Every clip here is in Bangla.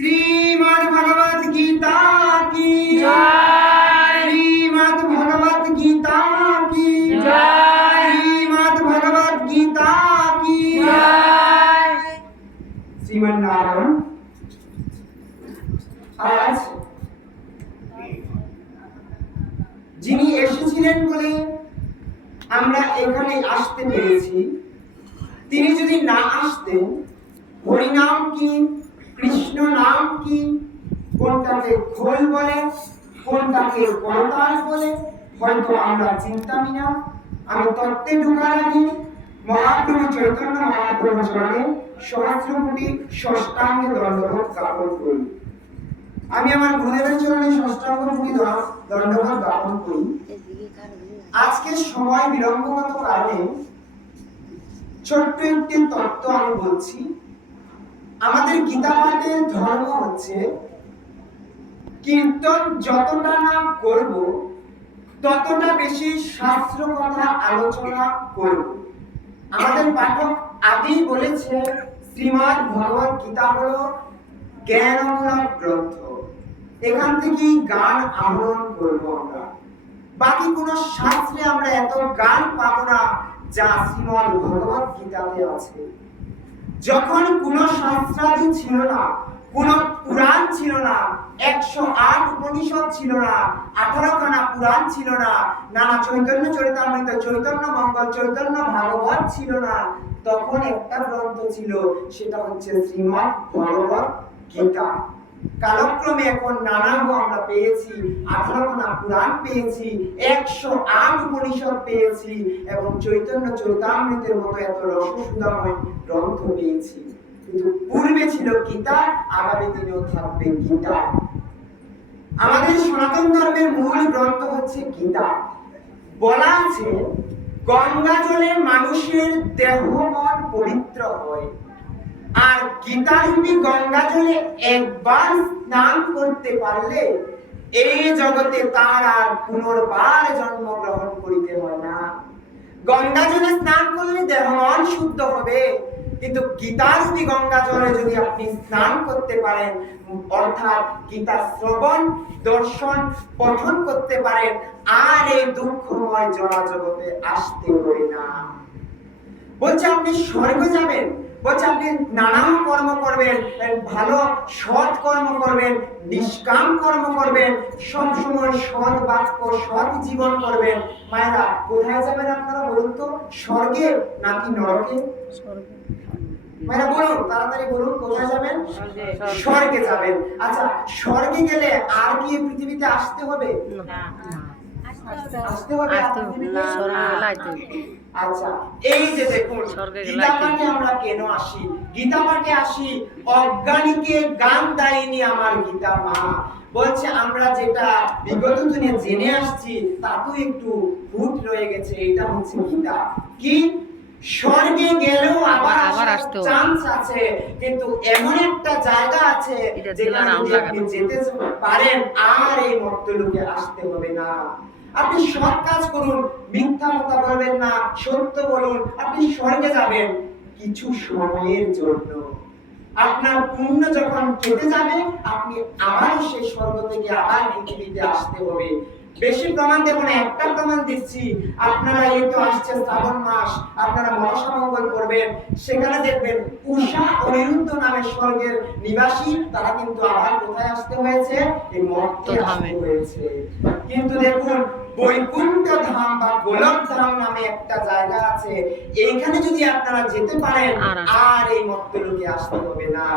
श्रीमद् भगवत गीता की जय। श्रीमद् भगवत गीता की जय। श्रीमद् भगवत गीता की जय। श्रीमन्नारायण। आज যিনি এসেছিলেন বলে আমরা এখানে আসতে পেরেছি, তিনি যদি না আসতেন, হরিনাম কি, কৃষ্ণ নাম কি, কোনটাকে খোল বলে, কোনটাকে করতাল বলে, হয়তো আমরা চিন্তামই না। আমি তত্ত্বে ঢোকার আগে মহাপ্রভু চৈতন্য মহাপ্রভু চরণে সহস্রকোটি ষষ্ঠাঙ্গে দণ্ডবোধ জ্ঞাপন করি। আমি আমার গুরুদেবের চরণে ষষ্ঠাঙ্গমুখী দণ্ডবোধ জ্ঞাপন করি। আজকে সময় বিলম্বগত কারণে ছোট্ট একটি তত্ত্ব আমি বলছি। আমাদের গীতা পাঠের ধর্ম হচ্ছে কীর্তন যতটা না করব ততটা বেশি শাস্ত্র কথা আলোচনা করব। আমাদের পাঠক আগেই বলেছে শ্রীমদ্ ভগবত গীতা হলো জ্ঞানমূলক গ্রন্থ। এখান থেকেই জ্ঞান আহরণ করব আমরা। বাকি কোনো শাস্ত্রে আমরা এত জ্ঞান পাবো না যা শ্রীমদ্ ভগবত গীতাতে আছে। যখন কোনো শাস্ত্রাদি ছিল না, কোনো পুরাণ ছিল না, 108 উপনিষদ ছিল না, 18 খানা পুরাণ ছিল না, নানা চৈতন্য চরিতামৃত, চৈতন্য মঙ্গল, চৈতন্য ভাগবত ছিল না, তখন একটা গ্রন্থ ছিল, সেটা হচ্ছে শ্রীমদ্ ভগবত গীতা। কালক্রমে এখন নানা আমরা পেয়েছি, 18 খানা পুরাণ পেয়েছি, 108 উপনিষদ পেয়েছি এবং চৈতন্য চরিতামৃতের মতো এত রসসুধাময় গ্রন্থ পেয়েছি। কিন্তু পূর্বে ছিল গীতা, আগামী দিনেও থাকবে গীতা। আমাদের সনাতন ধর্মের মূল গ্রন্থ হচ্ছে গীতা। বলা আছে গঙ্গা জলে মানুষের দেহ মন পবিত্র হয়, আর গীতারূপী গঙ্গা জলে একবার স্নান করতে পারলে এই জগতে তার আর পুনর্বার জন্মগ্রহণ করিতে হয় না। গঙ্গা জলে স্নান করলে দেহ মন শুদ্ধ হবে, কিন্তু গীতারূপী গঙ্গা জলে যদি আপনি স্নান করতে পারেন, অর্থাৎ গীতা শ্রবণ দর্শন পঠন করতে পারেন, আর এই দুঃখময় জড়জগতে আসতে হয় না। বলছে আপনি স্বর্গে যাবেন, বলছে আপনি নানা কর্ম করবেন, ভালো সৎ কর্ম করবেন, নিষ্কাম কর্ম করবেন, সব সময় সৎ বাক্য সৎ জীবন করবেন। মায়েরা কোথায় যাবেন আপনারা বলুন তো? স্বর্গে নাকি নরকে? মায়েরা বলুন, তাড়াতাড়ি বলুন, কোথায় যাবেন? স্বর্গে যাবেন। আচ্ছা, স্বর্গে গেলে আর কি এই পৃথিবীতে আসতে হবে? আসতে হবে আচ্ছা, এই যে দেখুন, গীতা পাঠে আমরা কেন আসি? গীতা পাঠে আসি অজ্ঞানীকে জ্ঞান দেয়নি আমার গীতা মা। বলছে আমরা যেটা বিগত দিনে জেনে আসছি তাতেও একটু ভুল রয়ে গেছে। এটা হচ্ছে গীতা কি স্বর্গে গেলেও আবার আসতে চান্স আছে, কিন্তু এমন একটা জায়গা আছে যেখানে আপনি যেতে পারেন আর এই মর্ত্যলোকে আসতে হবে না। আপনি সৎ কাজ করুন, মিথ্যা কথা বলবেন না, সত্য বলুন, আপনি স্বর্গে যাবেন কিছু সময়ের জন্য। আপনার পুণ্য যখন কেটে যাবে, আপনি আবার সেই স্বর্গ থেকে আবার পৃথিবীতে আসতে হবে। বেশি প্রমাণ দেব না, একটা প্রমাণ দিচ্ছি। আপনারা এই তো আসছে শ্রাবণ মাস, আপনারা মনসা মঙ্গল করবেন, সেখানে দেখবেন উষা অনিরুদ্ধ নামে স্বর্গের নিবাসী তারা কিন্তু আবার কোথায় আসতে হয়েছে? এই মর্তে আসতে হয়েছে। কিন্তু দেখুন বৈকুণ্ঠ ধাম বা গোলক ধাম নামে একটা জায়গা আছে, এইখানে যদি আপনারা যেতে পারেন আর এই মর্ত্যলোকে আসতে হবে না।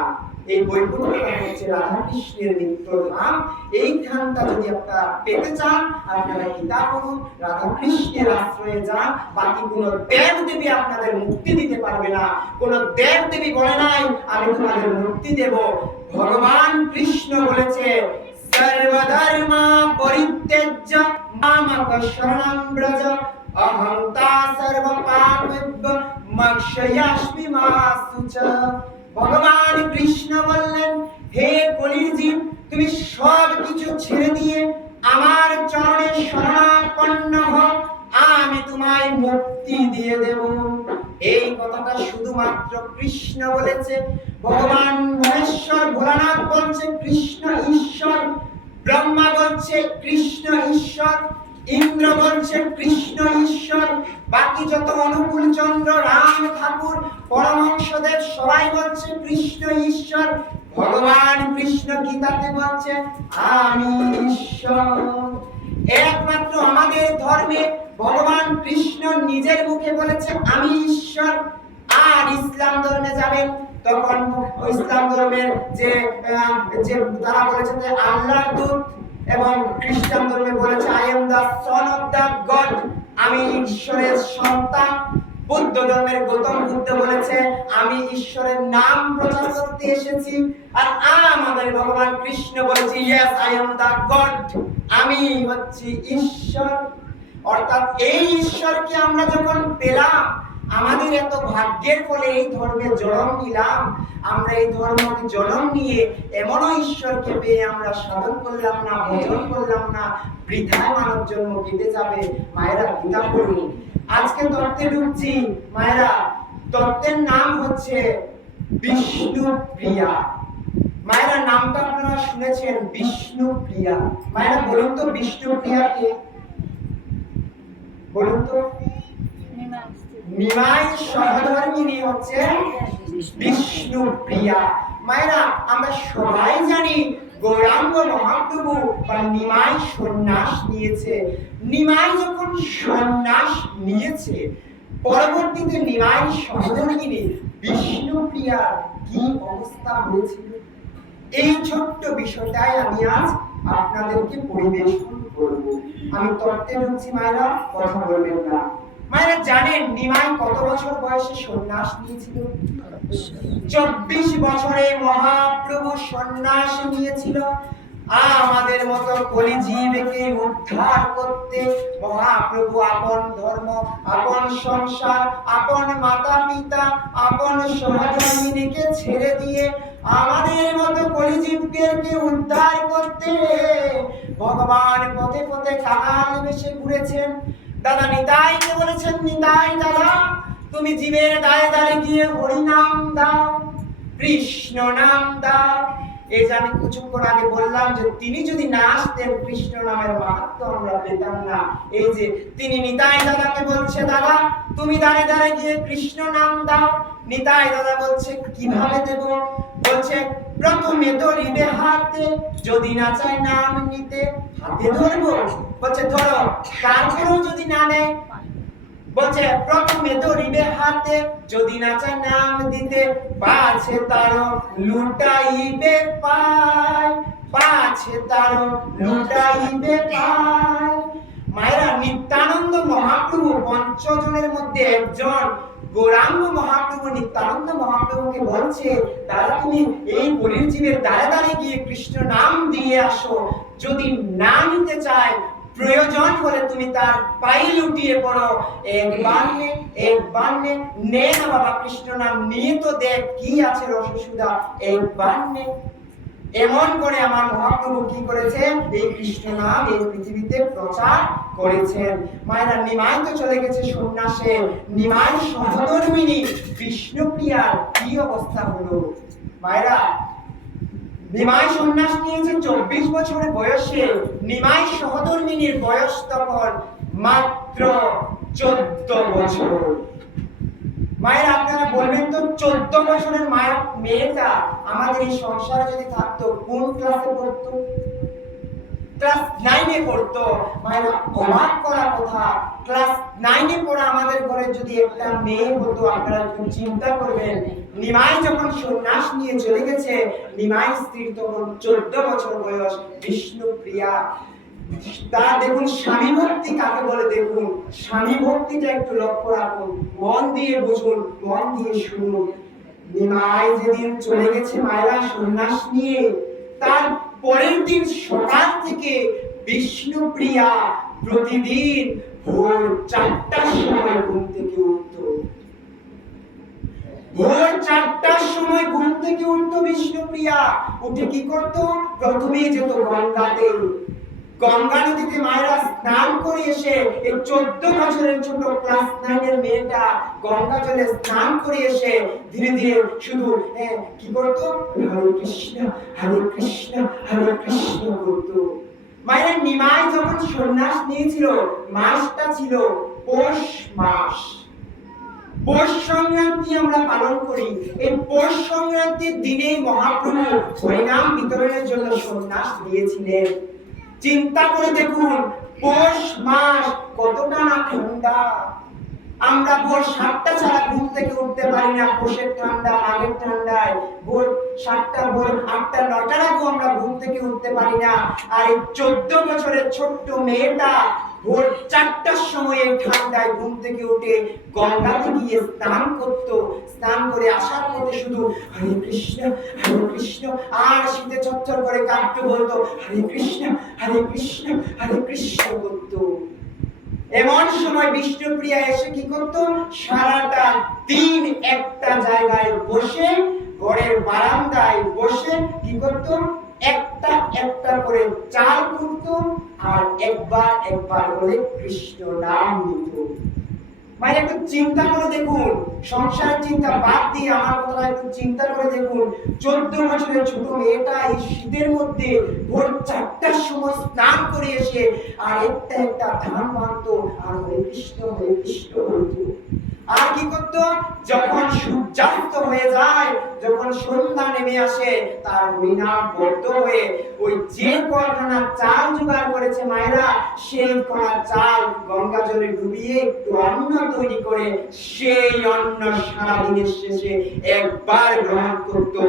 এই বৈকুণ্ঠ ধাম হচ্ছে রাধা কৃষ্ণের নিত্য ধাম। এই ধামটা যদি আপনারা পেতে চান, আপনারা গীতা পড়ুন, রাধা কৃষ্ণের আশ্রয়ে যান। বাকি কোনো দেব দেবী আপনাদের মুক্তি দিতে পারবে না। কোনো দেব দেবী বলে নাই আমি তোমাদের মুক্তি দেব। ভগবান কৃষ্ণ বলেছে সর্বধর্ম পরিত্যজ্য মামক শরণং ব্রজ অহং তা সর্ব পাপেভ্য মোক্ষয়াস্মি মা শুচ। ভগবান কৃষ্ণ বললেন, হে কলির জীব, তুমি সব কিছু ছেড়ে দিয়ে আমার চরণে শরণাপন্ন হও, আমি তোমায় মুক্তি দিয়ে দেব। এই কথাটা শুধুমাত্র কৃষ্ণ বলেছে। ভগবান মহেশ্বর ভোলা ভোলানাথ বলছে কৃষ্ণ ঈশ্বর, ব্রহ্মা বলছে কৃষ্ণ ঈশ্বর, ইন্দ্র বলছে কৃষ্ণ ঈশ্বর, বাকি যত অনুকূল চন্দ্র, রাম ঠাকুর, পরমহংসদেব সবাই বলছে কৃষ্ণ ঈশ্বর। ভগবান কৃষ্ণ গীতাতে বলছে আমি ঈশ্বর। একমাত্র আমাদের ধর্মে ভগবান কৃষ্ণ নিজের মুখে বলেছে আমি ঈশ্বর। আর ইসলাম ধর্মে যাবেন তখন ইসলাম ধর্মের যে তারা বলেছে যে আল্লাহর দূত, এবং খ্রিস্টান ধর্মে বলেছে I am the son of the God, আমি ঈশ্বরের সন্তান। বৌদ্ধ ধর্মের গৌতম বুদ্ধ বলেছে আমি ঈশ্বরের নাম প্রচার করতে এসেছি। আর আমাদের ভগবান কৃষ্ণ বলেছে yes I am the God, আমি হচ্ছি ঈশ্বর। অর্থাৎ এই ঈশ্বরকে আমরা যখন পেলাম, আমাদের এত ভাগ্যের ফলে এই ধর্মে জন্ম নিলাম, আমরা এই ধর্মকে জন্ম নিয়ে এমনও ঈশ্বরকে পেয়ে আমরা সাধন করলাম না, ভজন করলাম না, বৃথায় মানব জন্ম কেটে যাবে। মায়েরা গীতা পড়ুন। আজকে তত্ত্বে ঢুকছি মায়েরা, তত্ত্বের নাম হচ্ছে বিষ্ণুপ্রিয়া। মায়েরা নামটা আপনারা শুনেছেন বিষ্ণুপ্রিয়া। মায়েরা বলুন তো বিষ্ণুপ্রিয়া কে? বলুন তো। নিমাই সহধর্মিনী হচ্ছে বিষ্ণুপ্রিয়া। মায়েরা আমরা সবাই জানি গৌরাঙ্গ মহাপ্রভু বা নিমাই সন্ন্যাস নিয়েছে। নিমাই যখন সন্ন্যাস নিয়েছে, পরবর্তীতে নিমাই সহধর্মিনী বিষ্ণুপ্রিয়ার কি অবস্থা হয়েছিল, এই ছোট্ট বিষয়টাই আমি আজ আপনাদেরকে পরিবেশন করব। আমি তত্ত্বে ঢুকছি মায়েরা, কথা বলবেন না। মায়েরা জানেন নিমাই কত বছর বয়সে সন্ন্যাস নিয়েছিল? 24 বছরে মহাপ্রভু সন্ন্যাস নিয়েছিল। আমাদের মতো কলিজীবকে উদ্ধার করতে মহাপ্রভু আপন ধর্ম, আপন সংসার, আপন মাতা পিতা, আপন সহধর্মিনীকে ছেড়ে দিয়ে আমাদের মতো কলিজীবকে উদ্ধার করতে ভগবান পথে পথে কাল বেশে ঘুরেছেন। দাদা নিতাইকে বলেছেন নিতাই দাদা তুমি জীবের দায়ে দায়ে গিয়ে হরি নাম দাও, কৃষ্ণ নাম দাও। এই যে আমি কিছুক্ষণ আগে বললাম যে তিনি যদি না আসতেন কৃষ্ণ নামের মাহাত্ম্য আমরা পেতাম না। এই যে তিনি নিতাই দাদাকে বলছে দাদা তুমি দাঁড়ে দাঁড়ে গিয়ে কৃষ্ণ নাম দাও। নিতাই দাদা বলছে কিভাবে দেব? বলছে প্রথমে ধরিবে হাতে, যদি না চাই নাম নিতে হাতে ধরবো। বলছে ধরো, তারপরেও যদি না নেয়, বলছে প্রথমে ধরিবে হাতে, যদি না চাই নাম দিতে পাছে তার লুটাইবে পায়, পাছে তার লুটাইবে পায়। মায়েরা নিত্যানন্দ মহাপ্রভু পঞ্চজনের মধ্যে একজন গৌরাঙ্গ মহাপ্রভু নিত্যানন্দ মহাপ্রভুকে বলছে দাদা তুমি এই বলির জীবের দ্বারে দ্বারে গিয়ে কৃষ্ণ নাম দিয়ে আসো, যদি না নিতে চায় প্রয়োজন হলে তুমি তার পায়ে লুটিয়ে পড়ো। একবার নে না বাবা কৃষ্ণ নাম নিয়ে তো দেখ কি আছে রসসুধা, একবার নে। এমন করে আমার মহাপ্রভু কি করেছেন? এই কৃষ্ণ নাম এই পৃথিবীতে প্রচার করেছেন। মায়েরা নিমাই তো চলে গেছে সন্ন্যাসে, নিমাই সহধর্মিনী বিষ্ণুপ্রিয়ার কি অবস্থা হলো? মায়েরা নিমাই সন্ন্যাস নিয়েছে 24 বছরের বয়সে। নিমাই সহধর্মিনীর বয়স তখন মাত্র 14 বছর। মায়েরা আপনারা বলবেন তো 14 বছরের মেয়েটা আমাদের এই সংসারে যদি থাকতো কোন ক্লাসে পড়তো? ক্লাস 9 এ পড়তো। মায়েরা অবাক করা কথা, ক্লাস 9 এ পড়া আমাদের ঘরে যদি একটা মেয়ে হতো, আপনারা একটু চিন্তা করবেন। নিমাই যখন সন্ন্যাস নিয়ে চলে গেছে, নিমাই স্ত্রীর তখন 14 বছর বয়স, বিষ্ণুপ্রিয়া। তার দেখুন স্বামী ভক্তি কাকে বলে, দেখুন স্বামী ভক্তিটা একটু লক্ষ্য রাখুন, মন দিয়ে বুঝুন, মন দিয়ে শুনুন। নিমাই যেদিন চলে গেছে মায়েরা সন্ন্যাস নিয়ে, তার পরের দিন সকাল থেকে বিষ্ণুপ্রিয়া প্রতিদিন ভোর 4টার সময় ঘুম থেকে উঠত। ভোর 4টার সময় ঘুম থেকে উঠত বিষ্ণুপ্রিয়া। উঠে কি করত? প্রথমেই যেত গঙ্গাতে, গঙ্গা নদীতে মায়েরা স্নান করে এসে এই 14 বছরের ছোট ক্লাস 9 এর মেয়েটা গঙ্গা জলে স্নান করে এসে ধীরে ধীরে শুধু কি করতো? হরে কৃষ্ণ করতো। মায়ের নিমাই যখন সন্ন্যাস নিয়েছিল, মাসটা ছিল পৌষ মাস। পৌষ সংক্রান্তি আমরা পালন করি। এই পৌষ সংক্রান্তির দিনে মহাপ্রভু হরিনাম বিতরণের জন্য সন্ন্যাস দিয়েছিলেন। চিন্তা করে দেখুন, পৌষ মাস কতটা না ঠান্ডা। আমরা ভোর 7টা ছাড়া ঘুম থেকে উঠতে পারি না। পৌষের ঠান্ডা, মাঘের ঠান্ডায় ভোর 7টা, ভোর 8টা 9টার আগেও আমরা ঘুম থেকে উঠতে পারি না। আর এই 14 বছরের ছোট্ট মেয়েটা ভোর 4টার সময় ঠান্ডায় ঘুম থেকে উঠে গঙ্গাতে গিয়ে স্নান করত। স্নান করে আসার পথে শুধু হরে কৃষ্ণ আর শীতে চচ্চর করে কাঁদতে বলতো, হরে কৃষ্ণ করতো। এমন সময় বিষ্ণুপ্রিয়া এসে কি করতো? সারাটা দিন একটা জায়গায় বসে, ঘরের বারান্দায় বসে কি করতো? একটা করে চাল কুটতো আর একবার করে কৃষ্ণ নাম নিত। মানে একটু চিন্তা করে দেখুন, সংসারের চিন্তা বাদ দিয়ে আমার কথা একটু চিন্তা করে দেখুন, 14 বছরের ছোট মেয়েটা এই শীতের মধ্যে ভোর 4টার সময় স্নান করে এসে আর একটা ধান বাঁধতো আর হরে কৃষ্ণ বলতো। আর কি করতো? যখন সূর্যাস্ত হয়ে যায়, যখন সন্ধ্যা নেমে আসে, তার হরিনাম বদ্ধ হয়ে ওই যে কড়াখানা চাল জোগাড় করেছে মায়েরা, সেই কড়া চাল গঙ্গা জলে ডুবিয়ে একটু অন্ন তৈরি করে সেই অন্ন সারাদিনের শেষে একবার গ্রহণ করতো।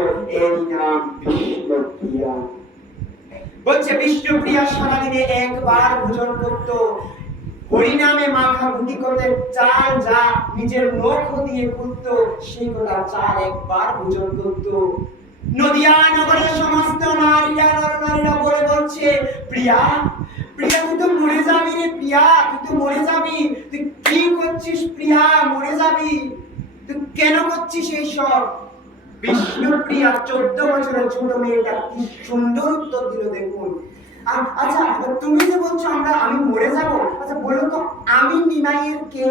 এই নাম বিষ্ণুপ্রিয়া। বলছে বিষ্ণুপ্রিয়া সারাদিনে একবার ভোজন করতো। হরিনামে মাখা ভুটি করে চাল যা নিজের নখ দিয়ে কুটতো, সেই গোটা চাল একবার ভোজন করতো। নদিয়া নগরের সমস্ত নারীরা বলে বলছে, প্রিয়া তুই তো মরে যাবি রে প্রিয়া, তুই তো মরে যাবি। তুই কি করছিস প্রিয়া? মরে যাবি। তুই কেন করছিস এইসব? বিষ্ণুপ্রিয়া 14 বছরের ছোট মেয়েটা কি সুন্দর উত্তর দিল দেখুন। আচ্ছা, তুমি যে বলছো আমি মরে যাব, আচ্ছা বলো তো আমি নিমাইয়ের কে?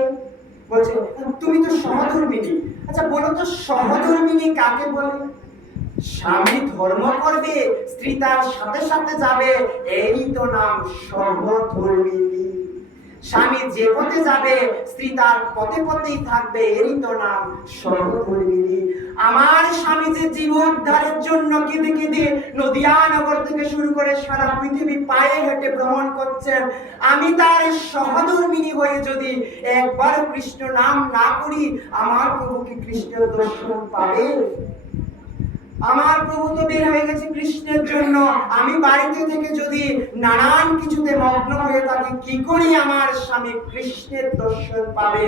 বলছে তুমি তো সহধর্মিনী। আচ্ছা বলো তো সহধর্মিনী কাকে বলে? স্বামী ধর্ম করবে, স্ত্রী তার সাথে সাথে যাবে, এই তো নাম সহধর্মিনী। স্বামী যে পথে যাবে, স্ত্রী তার পথে পথেই থাকবে, এরই তো নাম সহধর্মিনী। আমার স্বামী যে জীবনোদ্ধারের জন্য কেঁদে কেঁদে নদিয়া নগর থেকে শুরু করে সারা পৃথিবী পায়ে হেঁটে ভ্রমণ করছেন, আমি তার সহধর্মিনী হয়ে যদি একবার কৃষ্ণ নাম না করি, আমার প্রভু কি কৃষ্ণ দর্শন পাবে? আমার প্রভু তো বের হয়ে গেছে কৃষ্ণের জন্য। আমি বাড়িতে থেকে যদি নানান কিছুতে মগ্ন হয়ে থাকি, কি করি আমার স্বামী কৃষ্ণের দর্শন পাবে?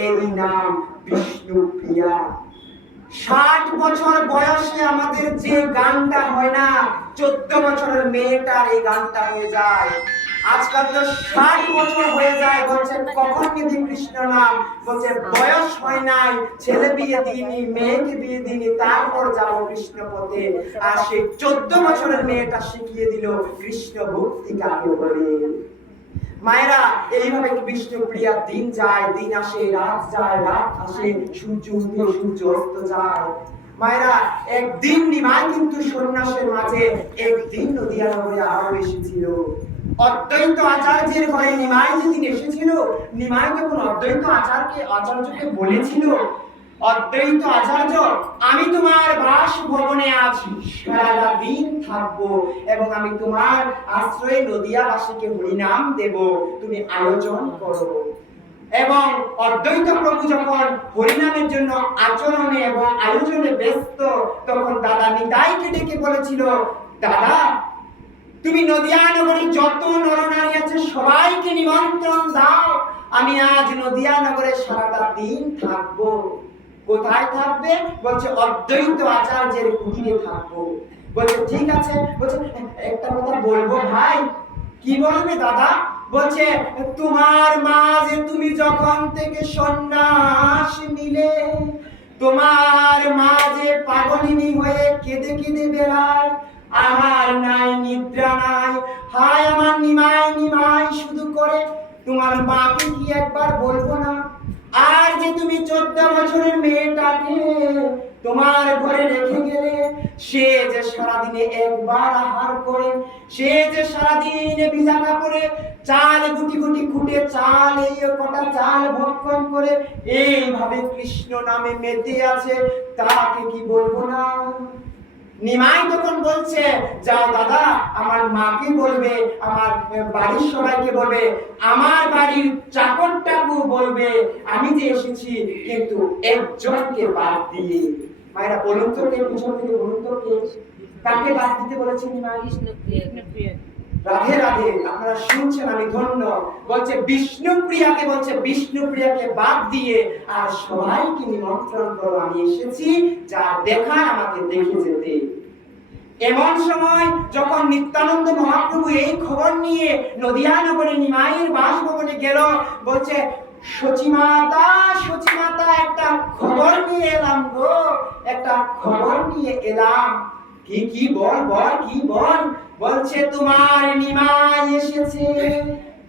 এই নাম বিষ্ণুপ্রিয়া। 60 বছর বয়সে আমাদের যে গানটা হয় না, 14 বছরের মেয়েটার এই গানটা হয়ে যায়। আজকাল তো 60 বছর হয়ে যায়, বলছে কখন নিবি কৃষ্ণ নাম? বলছে বয়স হয় নাই, ছেলে বিয়ে দিইনি, মেয়েকে বিয়ে দিইনি, তারপর যাবো কৃষ্ণ পথে। আর সেই 14 বছরের মেয়েটা শিখিয়ে দিল কৃষ্ণ ভক্তি কাকে বলে। মায়েরা, এইভাবে বিষ্ণুপ্রিয়ার দিন যায়, দিন আসে, রাত যায়, রাত আসে, সূর্য উঠে সূর্য অস্ত যায়। মায়েরা, একদিন নিমাই কিন্তু সন্ন্যাসের মাঝে, একদিন নদিয়া নগরে আরো এসেছিল। অদ্বৈত আচার্যের ঘরে নিমাই যেদিন এসেছিল, নিমাই তখন অদ্বৈত আচার্যকে বলেছিল, অদ্বৈত আচার্য, আমি তোমার বাসভবনে আজ সারা দিন থাকবো এবং আমি তোমার আশ্রয়ে নদিয়াবাসীকে হরিনাম দেব, তুমি আয়োজন করো। এবং অদ্বৈত প্রভু যখন হরিনামের জন্য আচরণে এবং আয়োজনে ব্যস্ত, তখন দাদা নিতাইকে ডেকে বলেছিল, দাদা তুমি নদিয়া নগরে যত নরনারী আছে সবাইকে নিমন্ত্রণ দাও, আমি আজ নদিয়া নগরে সারাটা দিন থাকবো। কোথায় থাকবে? বলছে অদ্বৈত আচার্যের কুটিরে থাকবো। বলছে ঠিক আছে। বলছে একটা কথা বলবো ভাই। কি বলবে দাদা? বলছে তোমার মা যে তুমি যখন থেকে সন্ন্যাস নিলে, তোমার মা যে পাগলিনী হয়ে কেঁদে কেঁদে বেড়ায়, আহার নাই, নিদ্রা নাই, হায় আমার নিমাই নিমাই শুধু করে। তোমার মাকে কি একবার বলবো না? আর যে তুমি 14 বছরের মেয়েটাকে তোমার ঘরে রেখে গেলে, সে যে সারাদিনে একবার আহার করে, সে যে সারাদিন ভিজা কাপড়ে চাল গুটি গুটি খুঁটে চাল, এই কটা চাল ভক্ষণ করে এইভাবে কৃষ্ণ নামে মেতে আছে, তাকে কি বলবো না? নিমাই তখন বলছে, যাও দাদা, আমার মাকে বলবে, আমার বাড়ির সবাইকে বলবে, আমার বাড়ির চাকরটাকেও বলবে আমি যে এসেছি, কিন্তু একজনকে বাদ দিয়ে। মায়েরা বলুন তো, কে পিছন থেকে বলুন তো, কে কাকে বাদ দিতে বলেছে নিমাই? রাধে রাধে, আপনারা শুনছেন, আমি ধন্য। বলছে বিষ্ণুপ্রিয়াকে, বলছে বিষ্ণুপ্রিয়াকে বাদ দিয়ে আর সবাইকে নিমন্ত্রণ করো, আমি এসেছি যা দেখা আমাকে দেখে যেতে। এমন সময় যখন নিত্যানন্দ মহাপ্রভু এই খবর নিয়ে নদিয়া নগরে নিমাইয়ের বাসভবনে গেল, বলছে সচিমাতা সচিমাতা, একটা খবর নিয়ে এলাম গো, একটা খবর নিয়ে এলাম। কি কি বল বল, কি বল? বলছে তোমার নিমাই এসেছে।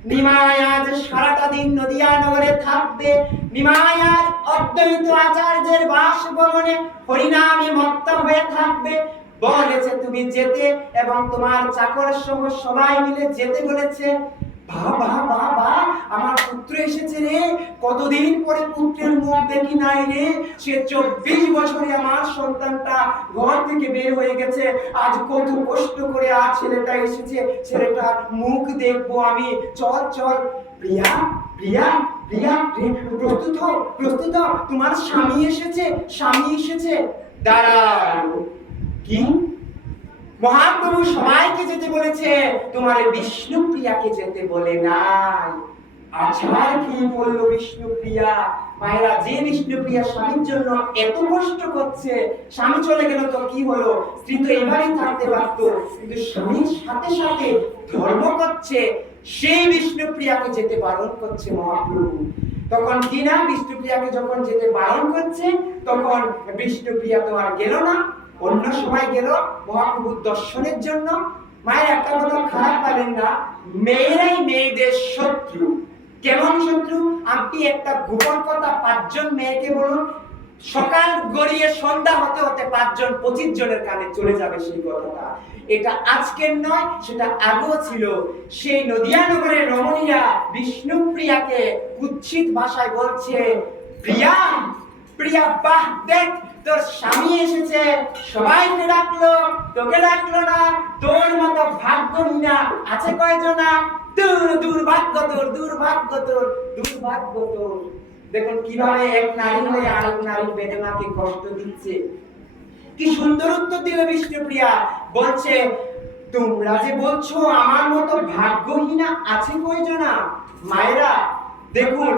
নিমাই আজ সারাটা দিন নদিয়া নগরে থাকবে। নিমাই আজ অদ্বৈত আচার্যের বাসভবনে হরিনামে মত্ত হয়ে থাকবে। বলেছে তুমি যেতে, এবং তোমার চাকর সহ সবাই মিলে যেতে বলেছে। বাবা বাবা, আমার পুত্র এসেছে রে, কতদিন পরে পুত্রের মুখ দেখি নাই রে। সে 24 বছরে আমার সন্তানটা ঘর থেকে বের হয়ে গেছে, আজ কত কষ্ট করে আজ ছেলেটা এসেছে, ছেলেটার মুখ দেখবো আমি। চল চল। প্রিয়া প্রিয়া প্রিয়া, প্রস্তুত হও প্রস্তুত হও, তোমার স্বামী এসেছে, স্বামী এসেছে। দাঁড়াও, কি? মহাপ্রভু সবাইকে যেতে বলেছে, তোমার বিষ্ণুপ্রিয়াকে যেতে বলে নাই। আছাড় কি বললো বিষ্ণুপ্রিয়া? মায়েরা, যে বিষ্ণুপ্রিয়া স্বামীর জন্য এত কষ্ট করছে, স্বামী চলে গেল তো কি হলো, স্ত্রী তো এভাবেই থাকতে পারতো, কিন্তু স্বামীর সাথে সাথে ধর্ম করছে, সেই বিষ্ণুপ্রিয়াকে যেতে বারণ করছে মহাপ্রভু। তখন কিনা বিষ্ণুপ্রিয়াকে যখন যেতে বারণ করছে, তখন বিষ্ণুপ্রিয়া তো আর গেল না, অন্য সময় গেল মহাপ্রভুর দর্শনের জন্য। মায়ের একটা কথা খারাপ পাবেন না, মেয়েরাই মেয়েদের শত্রু। কেমন শত্রু? আপনি একটা গোপন কথা 5 জন মেয়েকে বলুন, সকাল গড়িয়ে সন্ধ্যা হতে হতে 5 জন 25 জনের কানে চলে যাবে সেই কথাটা। এটা আজকের নয়, সেটা আগেও ছিল। সেই নদিয়া নগরের রমণীরা বিষ্ণুপ্রিয়াকে কুৎসিত ভাষায় বলছে, প্রিয়া প্রিয়া, বাহ দেখ, তোর স্বামী এসেছে, সবাইকে ডাকলো, তোকে ডাকলো না। তোর মতো ভাগ্যহীনা আছে কয়জনা? দুর্ভাগ্য তোর, দুর্ভাগ্য তোর, দুর্ভাগ্য তোর। দেখুন কিভাবে এক নারী হয়ে আরেক নারীর বেদনাকে কষ্ট দিচ্ছে। কি সুন্দর উত্তর দিল বিষ্ণুপ্রিয়া, বলছে তোমরা যে বলছো আমার মতো ভাগ্যহীনা আছে কয়জনা? মায়েরা দেখুন,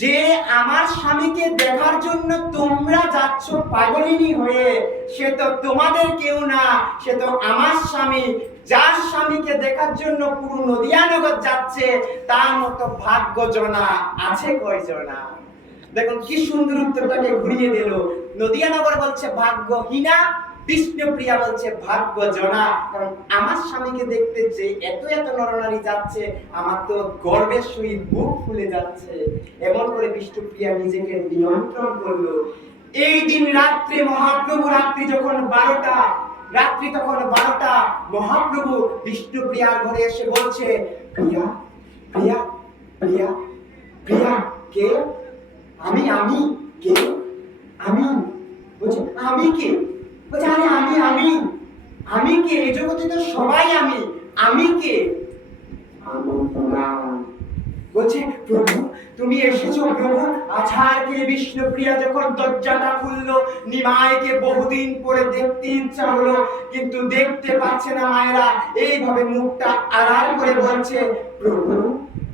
যে আমার স্বামীকে দেখার জন্য তোমরা যাচ্ছ পাগলিনী হয়ে, সে তো তোমাদের কেউ না, সে তো আমার স্বামী। যার স্বামীকে দেখার জন্য পুরো নদিয়ানগর যাচ্ছে, তার মতো ভাগ্যজনা আছে কয়জনা? দেখুন কি সুন্দর উত্তরটাকে ঘুরিয়ে দিল। নদিয়ানগর বলছে ভাগ্যহীনা, বিষ্ণুপ্রিয়া বলছে ভাগ্যজনা। কারণ আমার স্বামীকে দেখতে যে এত এত নরনারী যাচ্ছে, আমার তো গর্বের সহিত বুক ফুলে যাচ্ছে। এমন করে বিষ্ণুপ্রিয়া নিজেকে নিয়ন্ত্রণ করলো। এই দিন রাত্রে মহাপ্রভু, রাত্রি যখন 12টা, রাত্রি তখন 12টা, মহাপ্রভু বিষ্ণুপ্রিয়ার ঘরে এসে বলছে, প্রিয়া প্রিয়া প্রিয়া প্রিয়া, কে? আমি আমি কে? আমি বলছে আমি কে? বলছে আরে আমি কে? এই জগতে তো সবাই আমি কে? বলছে প্রভু তুমি এসেছো প্রভু। আছাড় কে বিষ্ণুপ্রিয়া যখন দরজাটা খুললো, নিমাইকে বহুদিন পরে দেখতে ইচ্ছা হলো, কিন্তু দেখতে পাচ্ছে না। মায়েরা এইভাবে মুখটা আড়াল করে বলছে প্রভু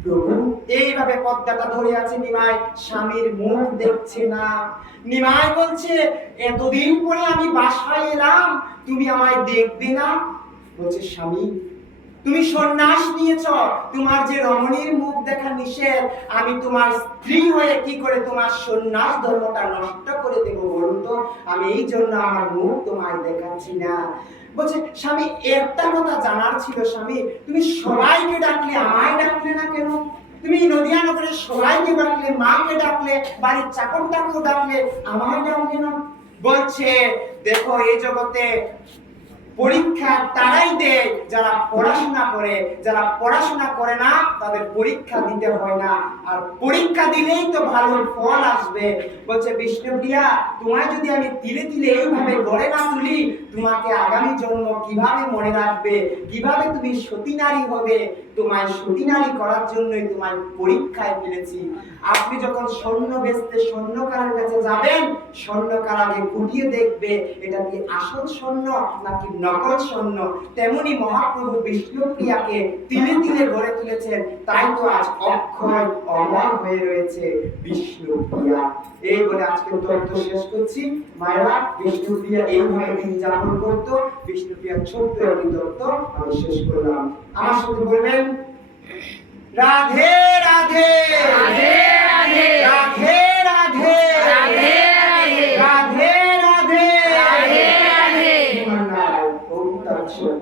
প্রভু, এইভাবে পর্দাটা ধরে আছে নিমাই, স্বামীর মুখ দেখছে না। নিমাই বলছে এতদিন পরে আমি বাসায় এলাম, তুমি আমায় দেখবে না? বলছে স্বামী তুমি সন্ন্যাস নিয়েছ, তোমার যে রমণীর মুখ দেখা নিষেধ, আমি তোমার স্ত্রী হয়ে কি করে তোমার সন্ন্যাস ধর্মটা নষ্ট করে দেব বলুন তো? আমি এই জন্য আমার মুখ তোমায় দেখাচ্ছি না। বলছে স্বামী একটা কথা জানার ছিল স্বামী, তুমি সবাইকে ডাকলে আমায় ডাকলে না কেন? তুমি নদিয়া নগরের সবাইকে ডাকলে, মাকে ডাকলে, বাড়ির চাকরটাকেও ডাকলে, আমায় ডাকলে না? বলছে দেখো এই জগতে পরীক্ষা তারাই দেয় যারা পড়াশোনা করে, যারা পড়াশোনা করে না তাদের পরীক্ষা দিতে হয় না, আর পরীক্ষা দিলেই তো ভালো ফল আসবে। বলছে বিষ্ণুপ্রিয়া, তোমায় যদি আমি তিলে তিলে এইভাবে গড়ে না তুলি, তোমাকে আগামী জন্ম কিভাবে মনে রাখবে, কিভাবে তুমি সতী নারী হবে? তোমায় সতী নারী করার জন্যই তোমায় পরীক্ষায় ফেলেছি। আপনি যখন স্বর্ণ বেচতে স্বর্ণকারের কাছে যাবেন, স্বর্ণকার আগে গুটিয়ে দেখবে এটা কি আসল স্বর্ণ নাকি নকল স্বর্ণ। তেমনি মহাপ্রভু বিষ্ণুপ্রিয়াকে তিলে তিলে গড়ে তুলেছেন, তাই তো আজ অক্ষয় অমর হয়ে রয়েছে বিষ্ণুপ্রিয়া। এই বলে আজকে তত্ত্ব শেষ করছি। মায়েরা, বিষ্ণুপ্রিয়া এইভাবে দিন যাপন করতো। বিষ্ণুপ্রিয়ার ছোট্ট একটি তত্ত্ব আমি শেষ করলাম। আমার সাথে বলবেন রাধে রাধে রাধে রাধে রাধে রাধে রাধে রাধে রাধে রাধে রাধে রাধে আমার নাম ওম তৎসৎ।